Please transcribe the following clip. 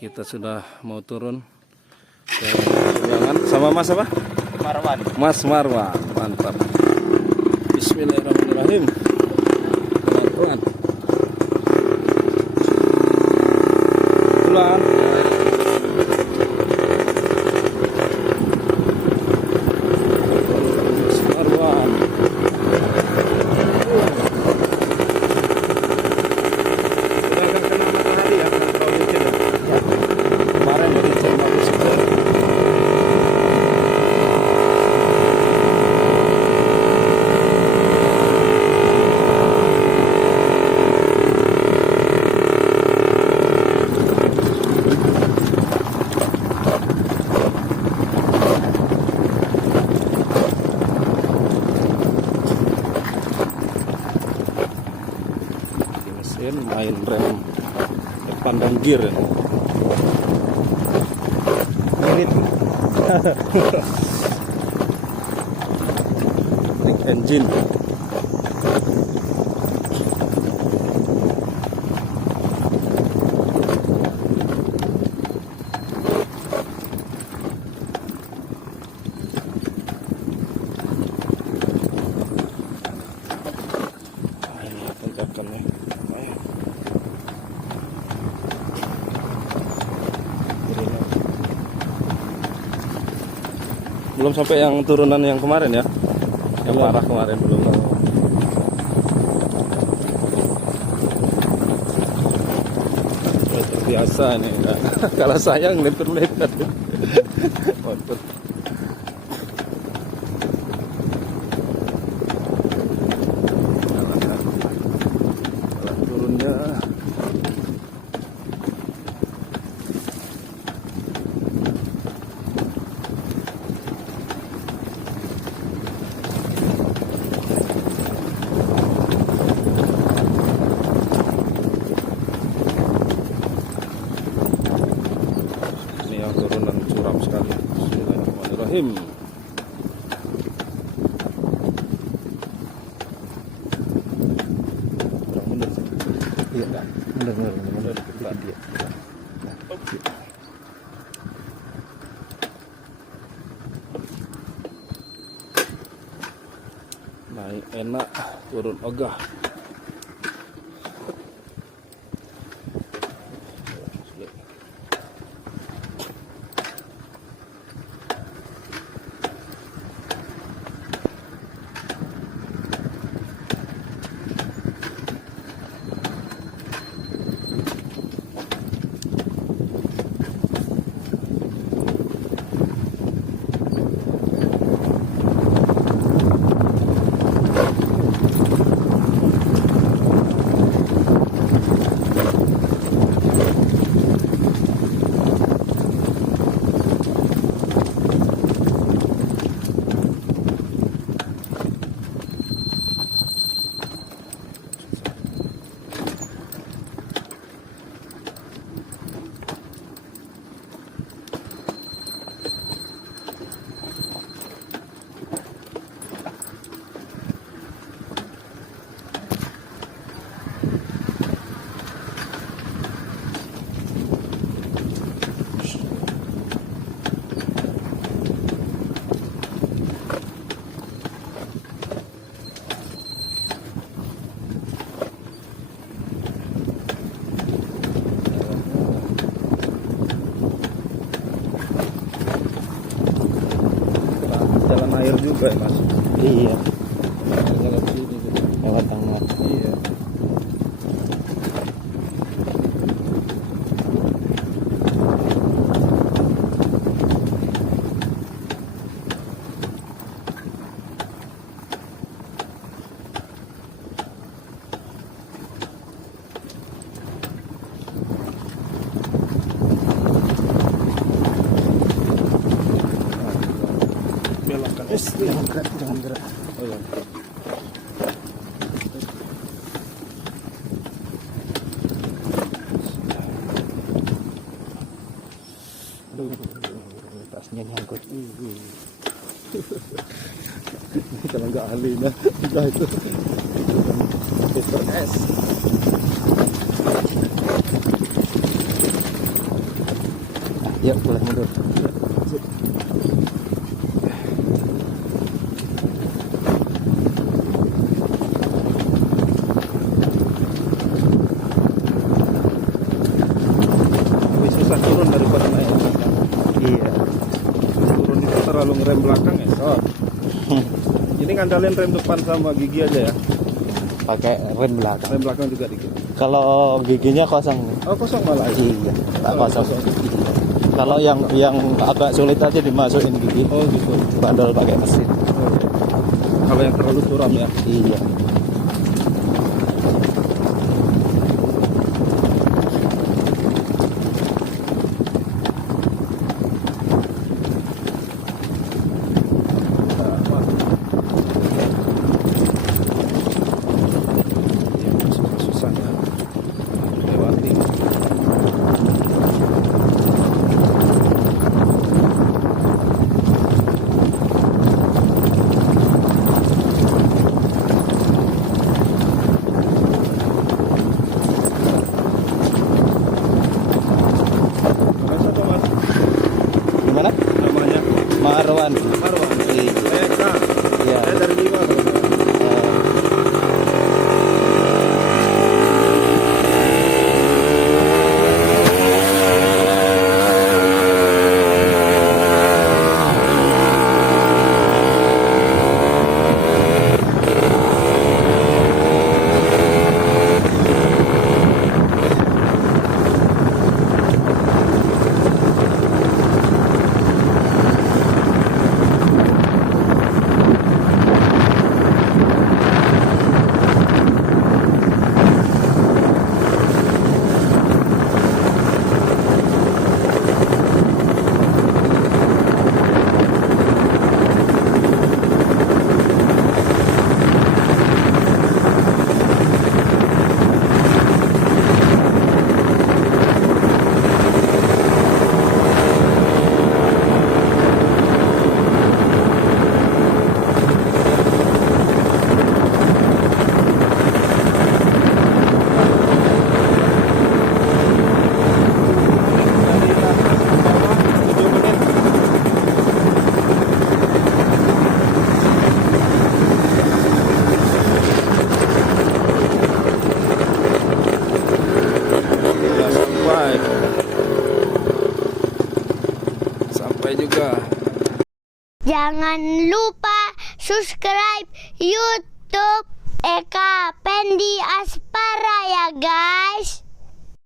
kita sudah mau turun ke Kuyangan sama Mas apa? Marwan. Mas Marwan, mantap. Bismillahirrahmanirrahim. Pelan-pelan. Pelan. Mas Marwan. Sudah agak kena matahari ya, kalau licin ya. Kemarin dari jam 5 sore. Mesin main rem depan dan gear. Mirip. Link engine. Ini tanjakannya. Belum sampai yang turunan yang kemarin ya, yang parah kemarin belum. Terbiasa nih, kalau saya ngelintur-lintur. Waduh. Jalan turunnya. Ini yang turunan curam sekali. Bismillahirrahmanirrahim. Bener sih. Iya, bener. Pelan dia. Oke. Naik enak, turun ogah. Jalan air juga ya Mas. Iya. Jalan sini juga. Lewat tengah. Iya. Belokkan. Jangan gerak. Oh iya. Tasnya nyangkut. Kalau nggak ahlinya, udah itu. Super S. Yuk boleh mundur. Lebih susah turun daripada naik. Iya. Turun itu terlalu ngerem belakang ya. So. Ini ngandalin rem depan sama gigi aja ya. Pakai rem belakang. Rem belakang juga dikit. Kalau giginya kosong. Oh kosong malah. Iya, tak kosong. Kalau yang agak sulit aja dimasukin gigi. Oh gitu. Bandol pakai mesin. Kalau yang terlalu suram ya. Iya. Susah ya. Lewati. Gimana? Namanya Marwan. Marwan. Iya. Eka. Iya. Saya dari Bima. Sampai juga. Jangan lupa subscribe YouTube Eka Pendi Aspara ya guys.